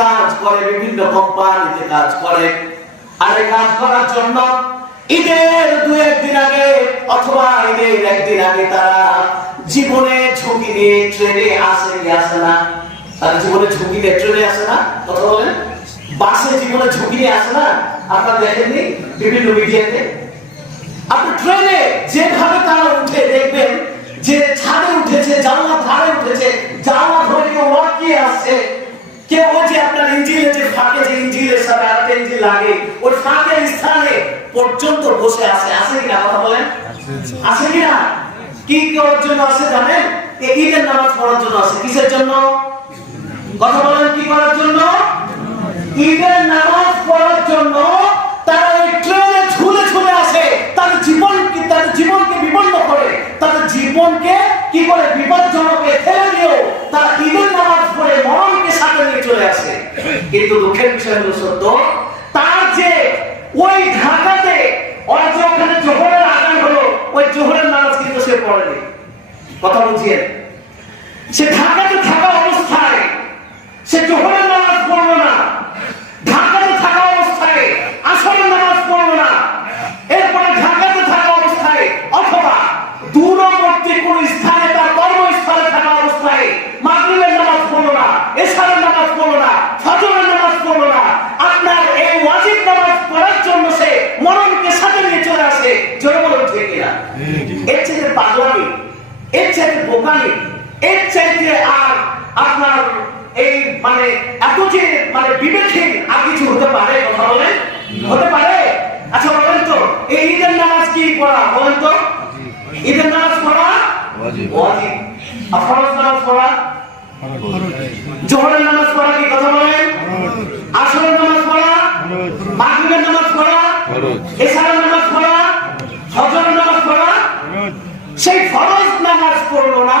কাজ করে, বিভিন্ন কোম্পানিতে কাজ করে। আর এই কাজ করার জন্য ঈদের দু একদিন আগে অথবা ঈদের একদিন আগে তারা জীবনে ঝুঁকি নিয়ে ট্রেনে আসে কি আসে না? তারা জীবনে ঝুঁকি নিয়ে ট্রেনে আসে না? কথা বলেন। বাসে জীবনে ঝুঁকি নিয়ে আসে না? আপনারা দেখেননি বিভিন্ন মিডিয়াতে? আপনি ট্রেনে যেভাবে তারা উঠে দেখবেন, যে ছাদে উঠেছে, জানলা ধারে উঠেছে, জানলা ধরে কেউ লটকিয়ে আসছে কেউ ওই যে আপনার ইঞ্জিনে যে ফাঁকে যে ইঞ্জিনের সাথে আরেকটা ইঞ্জিন লাগে? ওই ফাঁকের স্থানে পর্যন্ত বসে আছে। আছে কিনা কথা বলেন? আছে কিনা? কি করার জন্য আছে জানেন? ঈদের নামাজ পড়ার জন্য আছে। কিসের জন্য? কথা বলেন, কি করার জন্য? ঈদের নামাজ পড়ার জন্য তারা ওই ট্রেনে ঝুলে ঝুলে আসে। তাদের জীবনকে তাদের জীবনকে বিপন্ন করে। তাদের জীবনকে কি করে বিপজ্জনকে ফেলে দিয়েও তারা ঈদের নামাজ পড়ে মরণকে সাথে নিয়ে চলে আসে কিন্তু দুঃখের বিষয় হলো সত্য, তার যে ওই ঢাকাতে যে ওখানে জোহরের আগান হলো, ওই জোহরের নামাজ কিন্তু সে পড়েনি। কথা বুঝিয়ে, সে ঢাকাতে থাকা অবস্থায় সে জোহরের নামাজ পড়ল না ঢাকাতে থাকা অবস্থায় আসরের নামাজ পড়ল না এরপরে ঢাকাতে থাকা অবস্থায় অথবা দূরবর্তী কোন স্থানে তার কর্মস্থলে থাকা অবস্থায় মাগরিবের নামাজ পড়ল না এশারের নামাজ পড়ল না ফজরের নামাজ পড়ল না আপনার এই ওয়াজিব নামাজ পড়ার জন্য সে মরণকে সাথে নিয়ে চলে আসে জোরে বলুন ঠিক কিনা এর চাইতে পাগলামি এর চাইতে বোকামি এর চাইতে আর আপনার এই মানে এত যে মানে বিবেকহীন আর কিছু হতে পারে কথা বলেন? হতে পারে? আচ্ছা বলেন তো এই ঈদের নামাজ কি পড়া? বলেন তো। ঈদের নামাজ পড়া? ফরজ নামাজ পড়া? জোহরের নামাজ পড়া কি কথা বলেন? আসরের নামাজ পড়া? মাগরিবের নামাজ পড়া? ফরজ। এশারের নামাজ পড়া ফজরের নামাজ পড়া সেই ফরজ নামাজ পড়ল না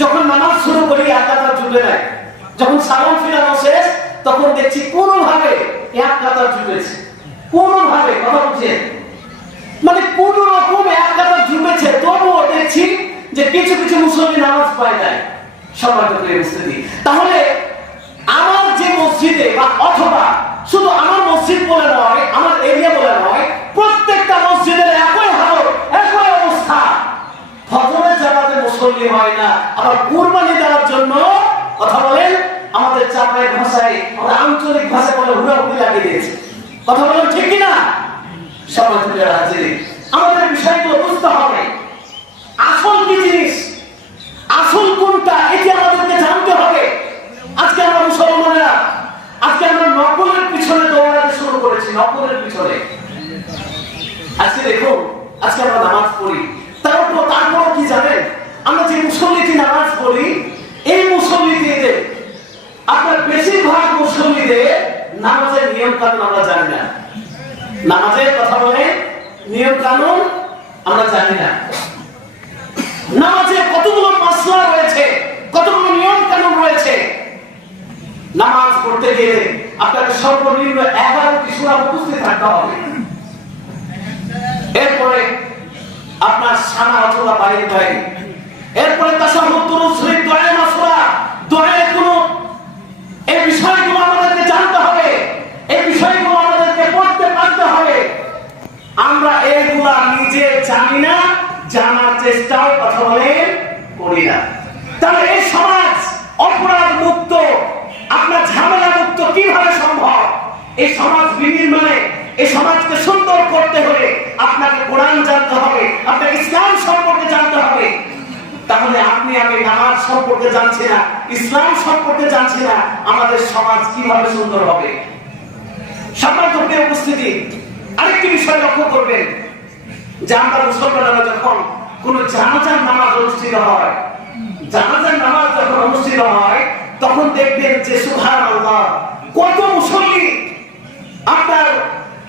যখন নামাজ শুরু করি, এক জুটে নেয় যখন সালাম ফিরানো শেষ, তখন দেখছি কোনোভাবে এক কাতার জুটেছে কোনোভাবে, কথা বুঝছেন? মানে কোন রকম এক কাতার জুটেছে তবুও দেখছি যে কিছু কিছু মুসলিম নামাজ পায় নাই। তো উপস্থিতি তাহলে আমার যে মসজিদে বা অথবা শুধু আমার মসজিদ বলে নয়, আমার এরিয়া বলে নয় মুসল্লি হয় না। আবার কুরবানি দেওয়ার জন্য কথা বলেন, আমাদের চাপাই ভাষায় আমরা আঞ্চলিক ভাষায় বলে হুড়াহুড়ি লাগিয়ে দিয়েছে। কথা বলেন ঠিক কিনা? সমাজ হাজির। আমাদের বিষয়গুলো বুঝতে হবে। আসল কি জিনিস? আসল কোনটা? এটি আমাদেরকে জানতে হবে? আজকে আমরা মুসলমানেরা, আজকে আমরা নকলের পিছনে দৌড়াতে শুরু করেছি, নকলের পিছনে। আজকে দেখুন, আজকে আমরা নামাজ পড়ি তারপর তারপর কি জানেন আমরা যে মুসল্লিটি নামাজ পড়ি এই মুসল্লিদের আপনার বেশিরভাগ মুসল্লিদের নামাজের নিয়ম কানুন আমরা জানি না। নামাজের কথা বলে নিয়ম কানুন আমরা জানি না। নামাজে কতগুলো মশলা রয়েছে, কতগুলো নিয়ম কানুন রয়েছে? নামাজ পড়তে গেলে আপনাকে সর্বনিম্ন এগারোটি সুরা উপস্থিত থাকতে হবে। এরপরে আপনার সানা অথবা বাড়ির বাইরে এরপরে তাসাহুদ্দুর শরীফ দোয়া মাসুরা দোয়ায়ে কোনো এই বিষয়গুলো আমাদেরকে জানতে হবে এই বিষয়গুলো আমাদেরকে পড়তে পারতে হবে আমরা এগুলা নিজে জানি না জানার চেষ্টাও কথা বলে করি তাহলে এই সমাজ অপরাধ মুক্ত আপনার ঝামেলা মুক্ত কীভাবে সম্ভব? এই সমাজ বিনির্মাণে এই সমাজকে সুন্দর করতে হলে আপনাকে কোরআন জানতে হবে, আপনাকে ইসলাম সম্পর্কে জানতে হবে। তাহলে আপনি আমি নামাজ সম্পর্কে জানছি না, ইসলাম সম্পর্কে জানছি না, আমাদের সমাজ কীভাবে সুন্দর হবে? সম্মানিত উপস্থিতি, আরেকটি বিষয় লক্ষ্য করবেন, যে আমরা মুসলমানরা যখন কোন জানাজার নামাজ অনুষ্ঠিত হয়। জানাজার নামাজ যখন অনুষ্ঠিত হয়, তখন দেখবেন যে সুহান আল্লাহ কত মুসল্লি আপনার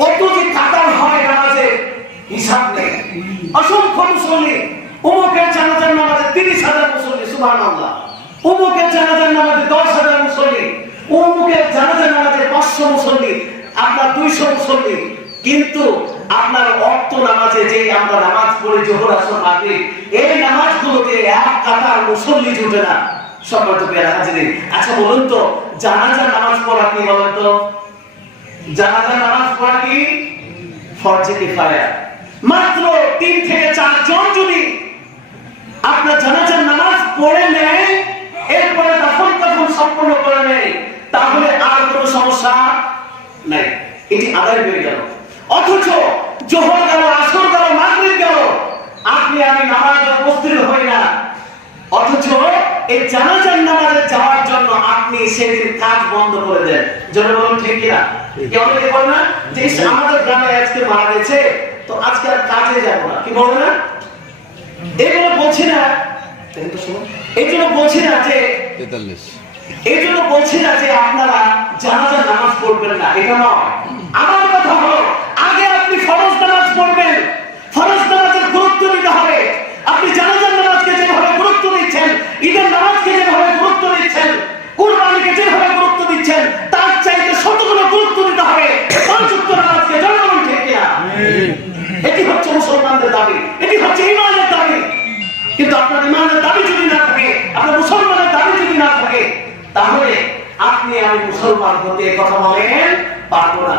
কত যে কাতার হয় নামাজে, হিসাব নেই। অসংখ্য মুসল্লি অমুকের জানাজার নামাজে তিরিশ হাজার মুসল্লি সুবাহ আল্লাহ অমুকের জানাজার নামাজে দশ হাজার মুসল্লি অমুকের জানাজার নামাজে পাঁচশো মুসল্লি, আপনার দুইশো মুসল্লি। কিন্তু আপনার অক্ত নামাজে যে আমরা নামাজ পড়ি জোহর আসর মাগরি এই নামাজগুলোতে এক কাতার মুসল্লি জুটে না। সম্মানিত পেয়ারা হাজিরিন আচ্ছা বলুন তো জানাজার নামাজ পড়া কি বলেন তো? জানাজা নামাজ পড়া কি? ফরজে কিফায়া মাত্র তিন থেকে চার জন যদি আপনার জানাজার নামাজ পড়ে নেয়, এরপরে দাফন কাফন সম্পূর্ণ করে নেয়, তাহলে আর কোনো সমস্যা নাই। এটি আদায় হয়ে গেল। অথচ জোহর গেল আসর গেল মাগরিব গেল আপনি আমি নামাজ উপস্থিত হই না। অথচ এই জানাজার নামাজে যাওয়ার জন্য আপনি সেদিন কাজ বন্ধ করে দেন। জন্য বলুন ঠিক কিনা? কেউ অনেকে বলে না? যে আমাদের গ্রামে আজকে মারা গেছে তো আজকে আর কাজে যাব না। কি বলবে না? এগুলো বলছি না এই জন্য বলছি না যে এই জন্য বলছি না যে আপনারা জানাজার নামাজ পড়বেন না। এটা নয়। আমার আমি মুসলমান হতে কথা বলেন পারব না।